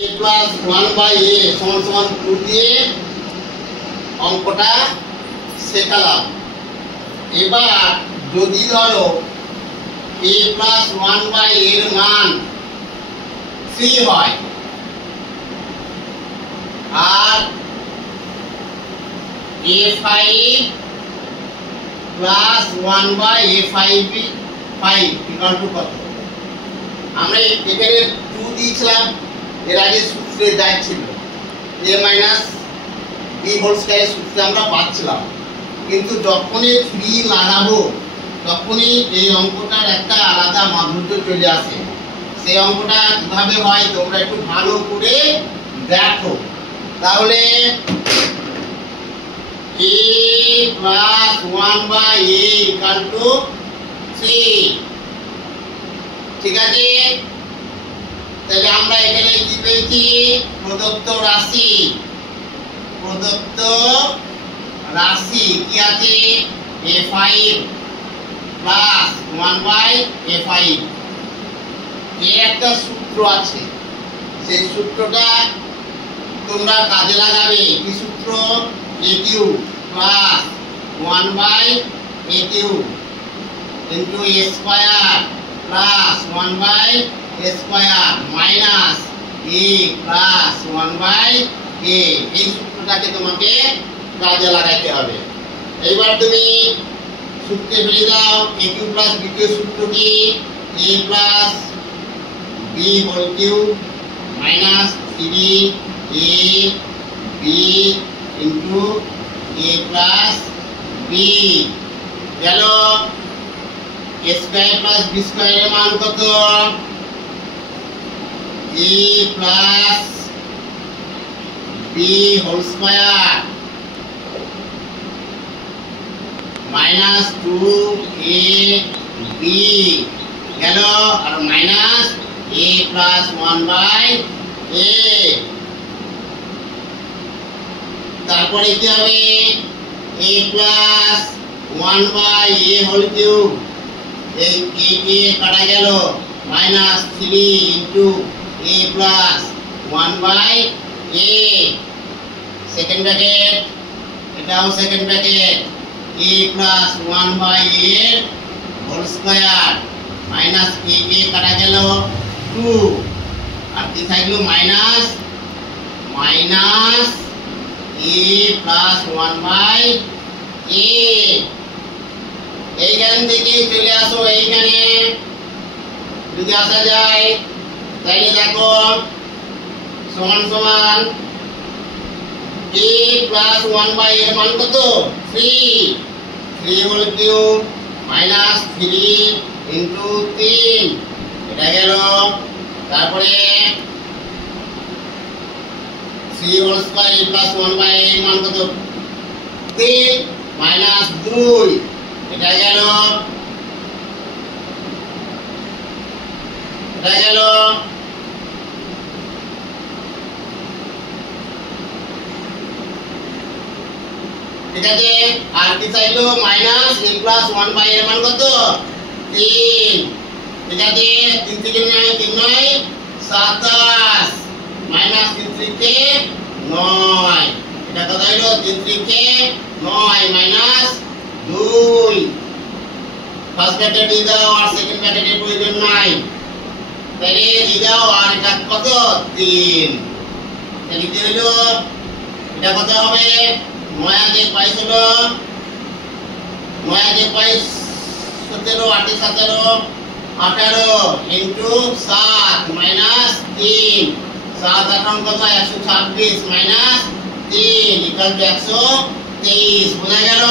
a plus 1 by a সমান সমান 2 দিয়ে অঙ্কটা শেখালাম। এবার যদি ধরো a plus 1 by a এর মান 3 হয় আর a5 plus 1 by a5 equal to কত? আমরা এখানে 2 দিয়েছিলাম, এর আগে সূত্রে যাই ছিল a minus b whole square সূত্রে আমরা পাচ্ছিলাম, কিন্তু যখনই 3 লাগাবো তখনই এই অঙ্কটার একটা আলাদা মাধুর্য চলে আসে। সেই অঙ্কটা কিভাবে হয় তোমরা একটু ভালো করে দেখো। তাহলে a plus 1 by a equal to 3, ঠিক আছে? তাহলে আমরা এখানে কি পেয়েছি? প্রদত্ত রাশি কি আছে? a5 plus 1 by a5 এর একটা সূত্র আছে, সেই সূত্রটা তোমরা কাজে লাগাবে। কি সূত্র? a cube plus 1 by a cube into a square plus 1 by a square minus a plus 1 by a। এই সূত্রটাকে তোমাকে কাজে লাগাইতে হবে। এইবার তুমি সূত্রে ফেলে দাও। a cube plus b cube সূত্র কি? a plus b whole cube minus 3ab into a plus b গেল। a square plus b square এর মান কত? a plus b whole square minus 2ab গেল, আর minus a plus 1 by a। তারপরে কি হবে? a plus 1 by a whole cube, এই a কাটা গেল, minus 3 into a plus 1 by a, second bracket, এটাও second bracket, a plus 1 by a whole square minus a কাটা গেল 2, আর কি থাকলো? Minus a plus 1 by a। এইখান থেকে চলে আসো এইখানে, যদি আসা যায় তাহলে দেখো সমান সমান a plus 1 by এর মান কত? 3 হোল কিউব মাইনাস 3 ইন্টু 3, এটা গেল। তারপরে 3 whole square a plus 1 by এর মান কত? 3 মাইনাস 2, এটা গেল, এটা গেল। ঠিক আছে, আর কি চাইলো? মাইনাস a plus 1 by এর মান কত? 3, ঠিক আছে। 3 থেকে 9, 3 9 27 মাইনাস 3 থেকে 9, এটা কত হলো? 3 থেকে 9 মাইনাস 2। ফার্স্ট ব্র্যাকেট দিয়ে দাও, আর সেকেন্ড ব্র্যাকেটের প্রয়োজন নাই, তাহলে দিয়ে দাও। আর এটা কত? 3, তাহলে কি হলো? এটা কত হবে? 9 আগে 22 হলো, 9 আগে 22 17, 8 17 18 ইন্টু 7 মাইনাস 3, 7 8 কত? 126 মাইনাস 3 ইকুয়াল টু 123। বোঝা গেল?